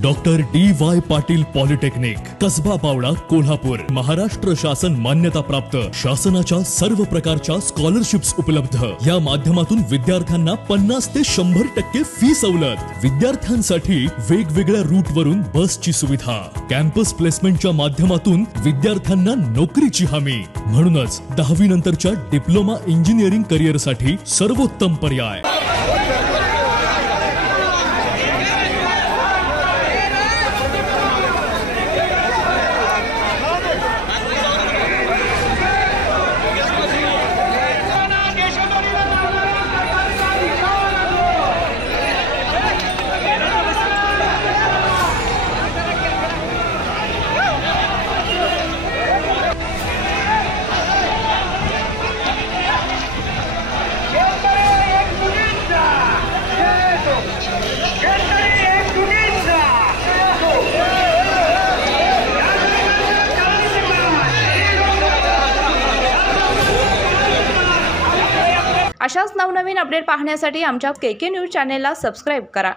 Doctor D Y. Patil polytechnic, Kasaba Bawada, Kolhapur. Maharashtra शासन मान्यता प्राप्त, शासनाच्या सर्व प्रकारच्या स्कॉलरशिप्स उपलब्ध. या माध्यमातून विद्यार्थ्यांना 50 ते 100% फी सवलत. विद्यार्थ्यांसाठी वेगवेगळ्या रूट वरून बसची सुविधा. कॅम्पस प्लेसमेंटच्या माध्यमातून विद्यार्थ्यांना नोकरीची हमी. म्हणूनच 10वी नंतरच्या डिप्लोमा इंजिनिअरिंग करिअरसाठी सर्वोत्तम पर्याय. अशाच नवनवीन अपडेट पाहण्यासाठी आमच्या KK न्यूज चॅनेलला सबस्क्राइब करा.